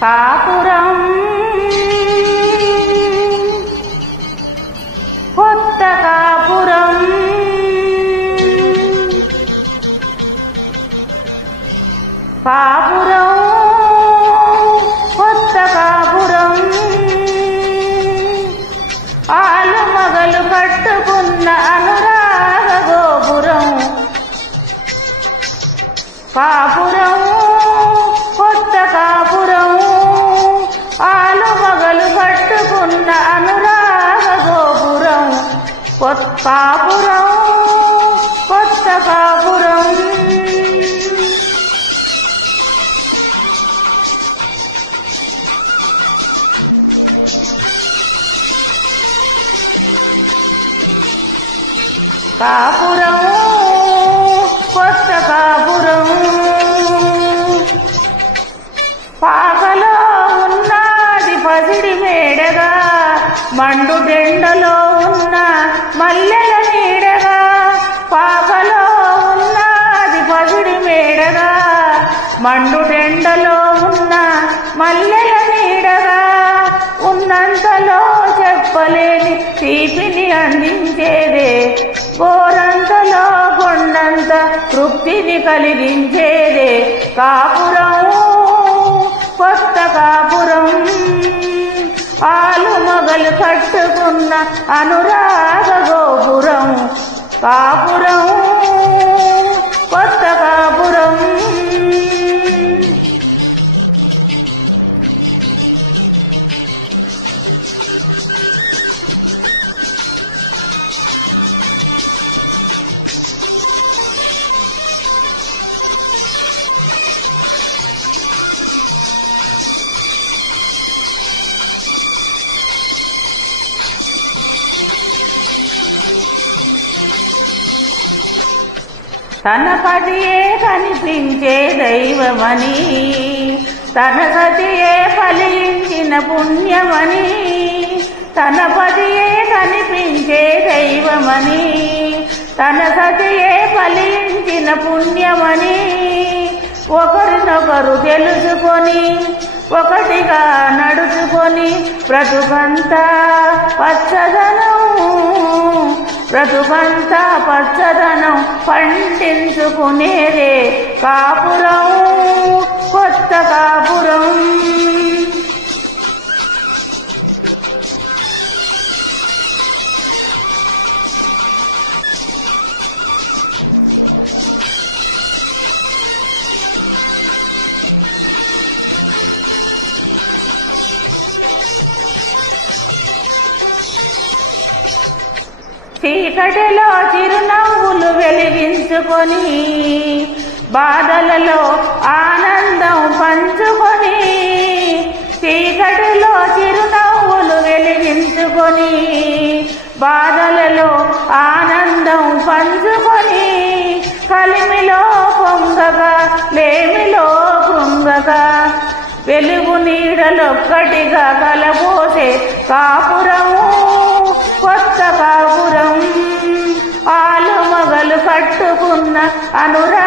కాపురం కొత్త కాపురం కాపురం కొత్త కాపురం ఆలు మగలు కట్టుకున్న అనురాగ గోపురం కాపురం కొత్త కాపురం ఆలు మగలు కట్టుకున్న అనురాగ గోపురం కాపురం కొత్త కాపురం కాపురం కొత్త కాపురం పాకలో ఉన్నది పసిడి మేడగా మండు డెండలో ఉన్న మల్లెల నీడగా పాకలో ఉన్నది పసిడి మేడగా మండు డెండలో ఉన్న మల్లెల నీడగా ఉన్నంతలో చెప్పలేని తీపిని అందించేదే గోరంతలో కొండంత తృప్తిని కలిగించేదే కాపురం కొత్త కాపురం ఆలు మగలు కట్టుకున్న అనురాగ గోపురం కాపురం కొత్త కాపురం తన పతియే కనిపించే దైవమని తన సతియే ఫలించిన పుణ్యమని తన పతియే కనిపించే దైవమని తన సతియే ఫలించిన పుణ్యమని ఒకరినొకరు తెలుసుకొని ఒకటిగా నడుచుకొని బ్రతుకంతా పచ్చదనం బ్రతుకంతా పచ్చదనం పండించుకునేదే కాపురం కొత్త కాపురం చీకటిలో చిరునవ్వులు వెలిగించుకొని బాధలలో ఆనందం పంచుకొని చీకటిలో చిరునవ్వులు వెలిగించుకొని బాధలలో ఆనందం పంచుకొని కలిమిలో పొంగగా లేమిలో కృంగగా వెలుగు నీడలొక్కటిగా కలబోసే కాపురము కొత్త కాపురం ఆలు మగలు కట్టుకున్న అనురా